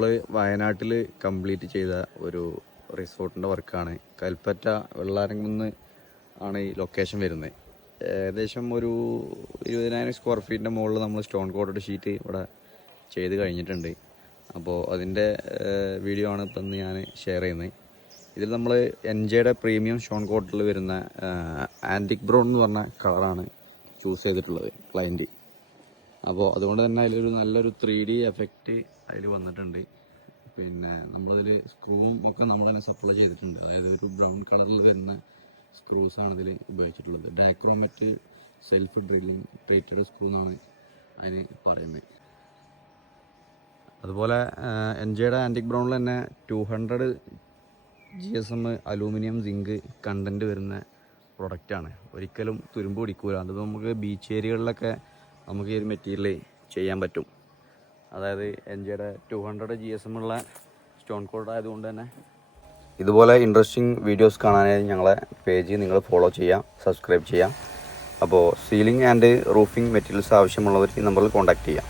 നമ്മൾ വയനാട്ടിൽ കംപ്ലീറ്റ് ചെയ്ത ഒരു റിസോർട്ടിൻ്റെ വർക്കാണ്. കൽപ്പറ്റ വെള്ളാരംകുന്ന് ആണ് ഈ ലൊക്കേഷൻ വരുന്നത്. ഏകദേശം ഒരു 20,000 സ്ക്വയർ ഫീറ്റിൻ്റെ മുകളിൽ നമ്മൾ സ്റ്റോൺ കോട്ടഡ് ഷീറ്റ് ഇവിടെ ചെയ്ത് കഴിഞ്ഞിട്ടുണ്ട്. അപ്പോൾ അതിൻ്റെ വീഡിയോ ആണ് ഇപ്പം ഇന്ന് ഞാൻ ഷെയർ ചെയ്യുന്നത്. ഇതിൽ നമ്മൾ എൻജെയുടെ പ്രീമിയം സ്റ്റോൺ കോട്ടിൽ വരുന്ന ആൻറ്റിക് ബ്രൗൺ എന്ന് പറഞ്ഞ കളറാണ് ചൂസ് ചെയ്തിട്ടുള്ളത് ക്ലയൻറ്റ്. അപ്പോൾ അതുകൊണ്ട് തന്നെ അതിലൊരു നല്ലൊരു 3D എഫക്റ്റ് അതിൽ വന്നിട്ടുണ്ട്. പിന്നെ നമ്മളതിൽ സ്ക്രൂവും ഒക്കെ നമ്മൾ തന്നെ സപ്ലൈ ചെയ്തിട്ടുണ്ട്. അതായത് ഒരു ബ്രൗൺ കളറിൽ വരുന്ന സ്ക്രൂസാണ് ഇതിൽ ഉപയോഗിച്ചിട്ടുള്ളത്. ഡാക്രോമെറ്റ് സെൽഫ് ഡ്രില്ലിംഗ് ട്രീറ്റഡ് സ്ക്രൂ എന്നാണ് അതിന് പറയുന്നത്. അതുപോലെ എൻജെയുടെ ആൻറ്റിക് ബ്രൗണിൽ തന്നെ 200 GSM അലൂമിനിയം സിങ്ക് കണ്ടൻറ്റ് വരുന്ന പ്രൊഡക്റ്റാണ്. ഒരിക്കലും തുരുമ്പ് പിടിക്കൂല. അത് നമുക്ക് ബീച്ച് ഏരിയകളിലൊക്കെ നമുക്ക് ഈ ഒരു മെറ്റീരിയൽ ചെയ്യാൻ പറ്റും. അതായത് എൻജെയുടെ 200 GSM ഉള്ള സ്റ്റോൺ കോഡ് ആയതുകൊണ്ട് തന്നെ. ഇതുപോലെ ഇൻട്രസ്റ്റിംഗ് വീഡിയോസ് കാണാനായി ഞങ്ങളെ പേജ് നിങ്ങൾ ഫോളോ ചെയ്യാം, സബ്സ്ക്രൈബ് ചെയ്യാം. അപ്പോൾ സീലിംഗ് ആൻഡ് റൂഫിംഗ് മെറ്റീരിയൽസ് ആവശ്യമുള്ളവർ ഈ നമ്പറിൽ കോൺടാക്റ്റ് ചെയ്യാം.